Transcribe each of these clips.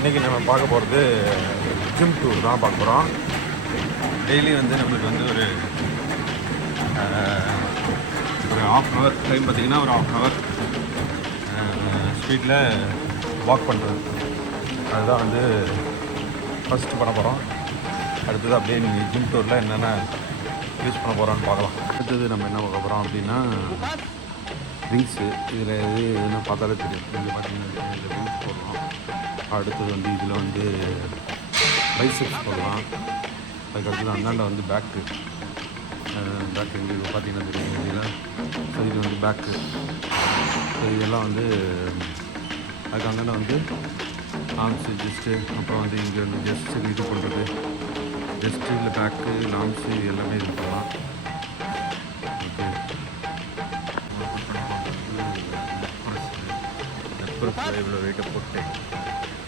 இன்றைக்கி நம்ம பார்க்க போகிறது ஜிம் டூர் தான் பார்க்க போகிறோம். டெய்லி வந்து நம்மளுக்கு வந்து ஒரு ½ ஹவர் டைம் பார்த்திங்கன்னா ஒரு ½ ஹவர் ஸ்பீடில் வாக் பண்ணுறது, அதுதான் வந்து ஃபஸ்ட்டு பண்ண போகிறோம். அடுத்தது அப்படியே நீங்கள் ஜிம் டூரில் என்னென்ன யூஸ் பண்ண போகிறோன்னு பார்க்கலாம். அடுத்தது நம்ம என்ன பார்க்க போகிறோம் அப்படின்னா ரிங்ஸு. இதில் எதுனா பார்த்தாலே தெரியும். இங்கே பார்த்தீங்கன்னா இதில் ரிங்ஸ் போடலாம். அடுத்தது வந்து இதில் வந்து பைசெப்ஸ் போடலாம். அதுக்கடுத்தது அந்தாண்ட வந்து பேக்கு எங்கே பார்த்தீங்கன்னா தெரியும். இதில் ஸோ இது வந்து பேக்கு. ஸோ இதெல்லாம் வந்து அதுக்கு அந்தாண்ட வந்து ஆர்ம்ஸு ஜஸ்ட்டு, அப்புறம் வந்து இங்கே வந்து ஜஸ்ட்டு இது பண்ணுறது, ஜஸ்ட்டு இல்லை பேக்கு லாம்ஸு எல்லாமே இது பண்ணலாம். ஓகே, இவ்வளோ வெயிட்டை போட்டு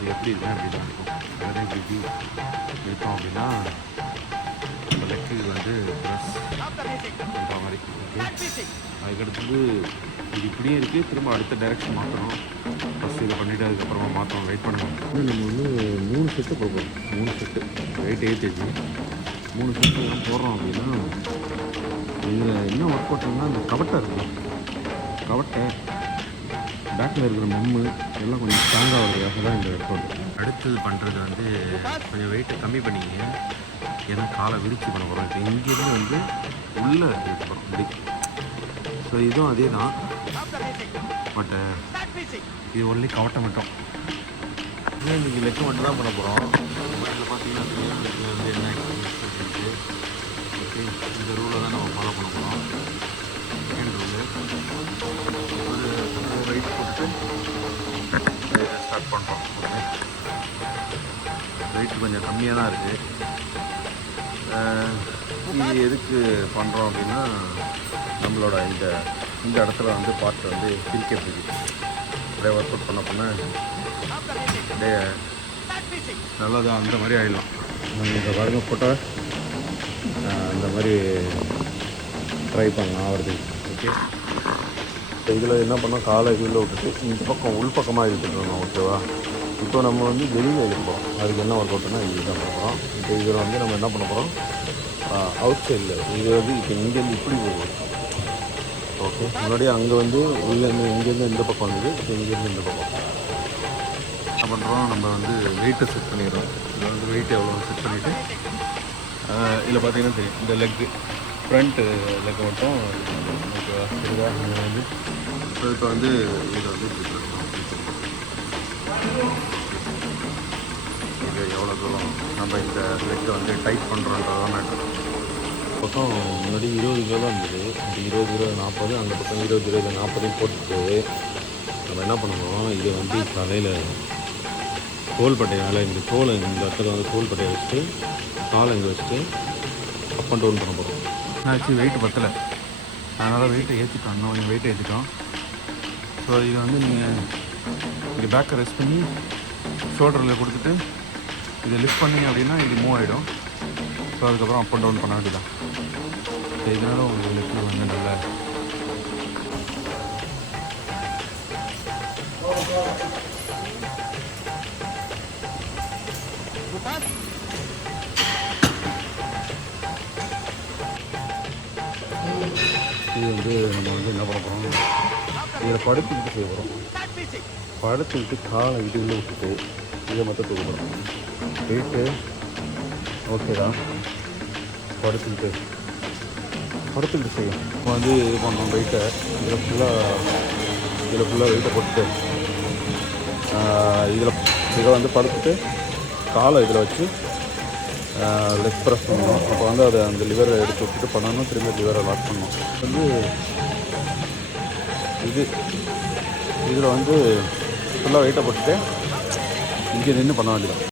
இது எப்படி இருக்குன்னு அப்படி தான் இருக்கும். அதாவது இப்படி எடுத்தோம் அப்படின்னா லெக்கு இது வந்து ப்ரெஸ் பண்ணுற மாதிரி. ஓகே, அதுக்கடுத்தது இது இப்படியே இருக்குது. திரும்ப அடுத்த டைரெக்ஷன் மாற்றணும். ஃபஸ்ட் இதை பண்ணிவிட்டு அதுக்கப்புறமா மாற்றணும். வெயிட் பண்ணணும். நம்ம வந்து 3 செட்டு போடுறோம். 3 செட்டு வெயிட் ஏற்றிச்சு 3 செட்டு எல்லாம் போடுறோம் அப்படின்னா இதில் என்ன ஒர்க் அவுட்னா அந்த கவட்டை இருக்கும். கவட்டை பேக்கில் இருக்கிற மம்மு எல்லாம் கொஞ்சம் ஸ்ட்ராங்காக வருதுக்காக தான் இந்த ஒர்க் அவுட். அடுத்தது பண்ணுறது வந்து கொஞ்சம் வெயிட்டை கம்மி பண்ணிங்க. ஏன்னா காலை விரிச்சு பண்ண போகிறோம். இப்போ இங்கேருந்து வந்து உள்ளே இழுத்து போகிறோம் இப்படி. ஸோ இதுவும் அதே தான், பட் இது ஒன்லி கவட்டை மட்டும். இன்னும் இன்றைக்கி லெக்கு மட்டும் தான் பண்ண போகிறோம். இதில் பார்த்தீங்கன்னா இது வந்து என்ன எக்ஸசைஸ் இருக்குது. ஓகே, இந்த ரூலை தான் நம்ம ஃபாலோ பண்ண போகிறோம். செகண்ட் ரூலு ஒரு வெயிட் போட்டுட்டு ஸ்டார்ட் பண்ணுறோம். ஓகே, வெயிட் கொஞ்சம் கம்மியாக தான் இருக்குது. இது எதுக்கு பண்ணுறோம் அப்படின்னா நம்மளோட இந்த இடத்துல வந்து பார்ட் வந்து பிரிக்கிறதுக்கு. அப்படியே ஒர்க் அவுட் பண்ண அப்படியே நல்லதாக அந்த மாதிரி ஆகிடலாம். நம்ம இந்த வருங்க போட்டால் அந்த மாதிரி ட்ரை பண்ணலாம் ஆகிறது. ஓகே, இதில் என்ன பண்ணோம், காலை இதில் விட்டுட்டு இந்த பக்கம் உள்பக்கமாக இழுத்துட்டுருந்தோம். ஓகேவா, இப்போ நம்ம வந்து வெளியில் இழுப்போம். அதுக்கு என்ன ஒர்க் அவுட்னா இது தான் பண்ண போகிறோம். இப்போ இதில் வந்து நம்ம என்ன பண்ண போகிறோம், அவுட் சைடில் இது வந்து இப்போ இங்கேருந்து இப்படி போகும். ஓகே, முன்னாடியே அங்கே வந்து இங்கேருந்து இந்த பக்கம் வந்தது, இப்போ இங்கேருந்து இந்த பக்கம் என்ன பண்ணுறோம், நம்ம வந்து வெயிட்டை செட் பண்ணிடுறோம். இதில் வந்து வெயிட் எவ்வளோ செட் பண்ணிவிட்டு இதில் பார்த்தீங்கன்னா தெரியும், இந்த லெக்கு ஃப்ரண்ட்டு லெக்கு மட்டும் ஓகேவா சரிதா. நீங்கள் வந்து இப்போ வந்து இதை வந்து இது எவ்வளோ தூரம் நம்ம இந்த லெக்கை வந்து டைட் பண்ணுறோன்றதான் மேட்டர். பக்கம் முன்னாடி 20 கிலோ தான் இருந்தது. அது 20, 20, 40, அந்த பக்கம் 20, 20, 40 போட்டுட்டு நம்ம என்ன பண்ணணும், இது வந்து தலையில் தோள்பட்டை மேலே இந்த தோலை இந்த இடத்துல வந்து தோள்பட்டையை வச்சுட்டு காலை இங்கே வச்சுட்டு அப் அண்ட் டவுன் பண்ண போகிறோம். ஆக்சுவலி வெயிட் பத்தலை, அதனால் வெயிட்டை ஏற்றிட்டோம். இன்னும் கொஞ்சம் வெயிட்டை ஏற்றிட்டோம். ஸோ இதை வந்து நீங்கள் இங்கே பேக்கை ரெஸ்ட் பண்ணி ஷோல்டரில் கொடுத்துட்டு இதை லிஃப்ட் பண்ணிங்க அப்படின்னா இது மூவ் ஆகிடும். ஸோ அதுக்கப்புறம் அப் அண்ட் டவுன் பண்ண வேண்டியதான். ஸோ இதனால உங்களுக்கு லெஃப்டில் வந்து நல்ல இது வந்து நம்ம வந்து என்ன பண்ண போகிறோம், இதில் படுத்துக்கிட்டு செய்ய போகிறோம். படுத்துக்கிட்டு காலை இதில் விட்டுட்டு இதை மட்டும் தூக்க போகிறோம். வெயிட்டு ஓகே தான், படுத்துக்கிட்டு செய்யும். இப்போ வந்து இது பண்ணோம் வெயிட்டை இதில் ஃபுல்லாக வெயிட்டை போட்டுட்டு இதை வந்து படுத்துட்டு காலை இதில் வச்சு லெக் ப்ரெஸ் பண்ணணும். அப்போ வந்து அதை அந்த லிவரை எடுத்து விட்டுட்டு பண்ணணும். திரும்ப லிவரை லாக் பண்ணணும். வந்து இதில் வந்து ஃபுல்லாக வெயிட்டை போட்டுட்டு இங்கே நின்று பண்ண வேண்டியதான்.